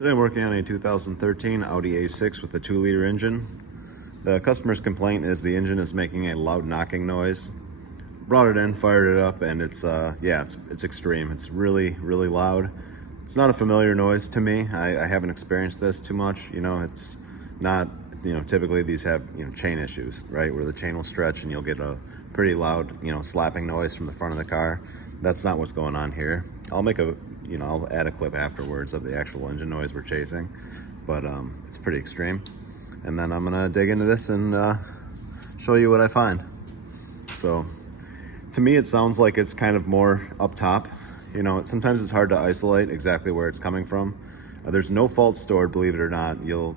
Today I'm working on a 2013 Audi A6 with a 2-liter engine. The customer's complaint is the engine is making a loud knocking noise. Brought it in, fired it up, and it's extreme. It's really loud. It's not a familiar noise to me. I haven't experienced this too much. It's not, typically these have, chain issues, right? Where the chain will stretch and you'll get a pretty loud, slapping noise from the front of the car. That's not what's going on here. I'll add a clip afterwards of the actual engine noise we're chasing, but it's pretty extreme. And then I'm gonna dig into this and show you what I find. So to me, it sounds like it's kind of more up top. Sometimes it's hard to isolate exactly where it's coming from. There's no fault stored, believe it or not. You'll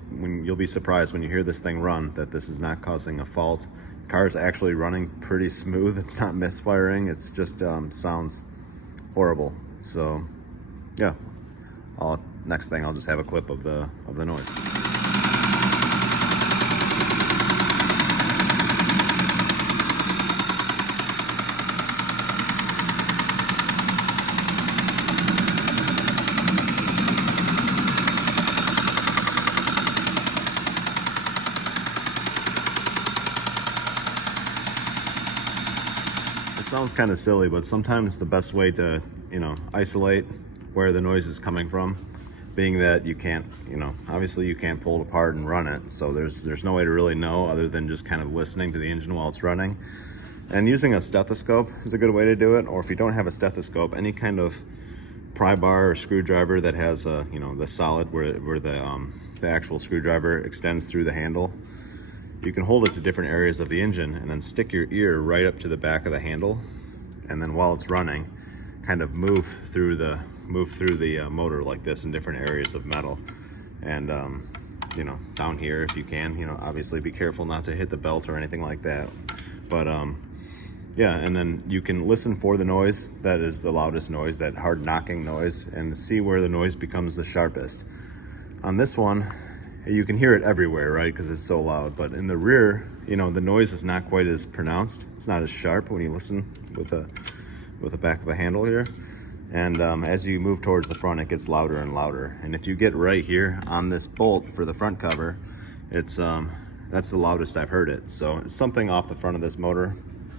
be surprised when you hear this thing run that this is not causing a fault. The car is actually running pretty smooth. It's not misfiring. It's just sounds horrible. So yeah, next thing I'll just have a clip of the noise. It sounds kind of silly, but sometimes the best way to, isolate where the noise is coming from, being that you can't, obviously you can't pull it apart and run it. So there's no way to really know other than just kind of listening to the engine while it's running. And using a stethoscope is a good way to do it. Or if you don't have a stethoscope, any kind of pry bar or screwdriver that has a, the solid where the actual screwdriver extends through the handle. You can hold it to different areas of the engine and then stick your ear right up to the back of the handle. And then while it's running, kind of move through the motor like this in different areas of metal. And down here if you can, obviously be careful not to hit the belt or anything like that. But yeah, and then you can listen for the noise that is the loudest noise, that hard knocking noise, and see where the noise becomes the sharpest. On this one, you can hear it everywhere, right? Because it's so loud. But in the rear, the noise is not quite as pronounced. It's not as sharp when you listen with the back of a handle here. And as you move towards the front, it gets louder and louder. And if you get right here on this bolt for the front cover, it's that's the loudest I've heard it. So it's something off the front of this motor.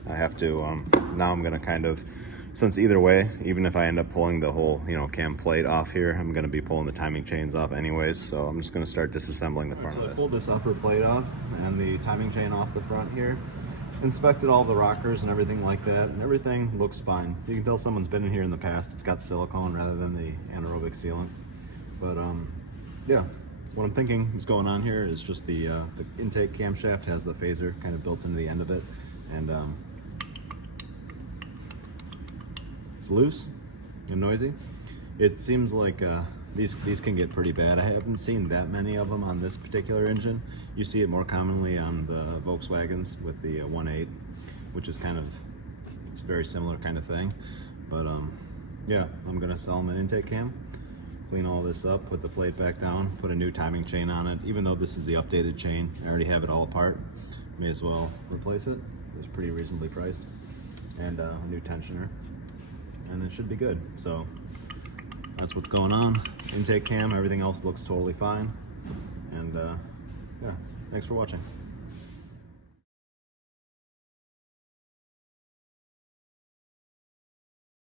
I have to now I'm gonna kind of, since either way, even if I end up pulling the whole cam plate off here, I'm gonna be pulling the timing chains off anyways. So I'm just gonna start disassembling the front of this. I pulled this upper plate off and the timing chain off the front here. Inspected all the rockers and everything like that, and everything looks fine. You can tell someone's been in here in the past. It's got silicone rather than the anaerobic sealant. But yeah, what I'm thinking is going on here is just the intake camshaft has the phaser kind of built into the end of it, and it's loose and noisy. It seems like these can get pretty bad. I haven't seen that many of them on this particular engine. You see it more commonly on the Volkswagens with the 1.8, which is it's a very similar kind of thing. But yeah, I'm gonna sell them an intake cam, clean all this up, put the plate back down, put a new timing chain on it. Even though this is the updated chain, I already have it all apart. May as well replace it. It's pretty reasonably priced. And a new tensioner, and it should be good. So that's what's going on. Intake cam, everything else looks totally fine. And yeah, thanks for watching.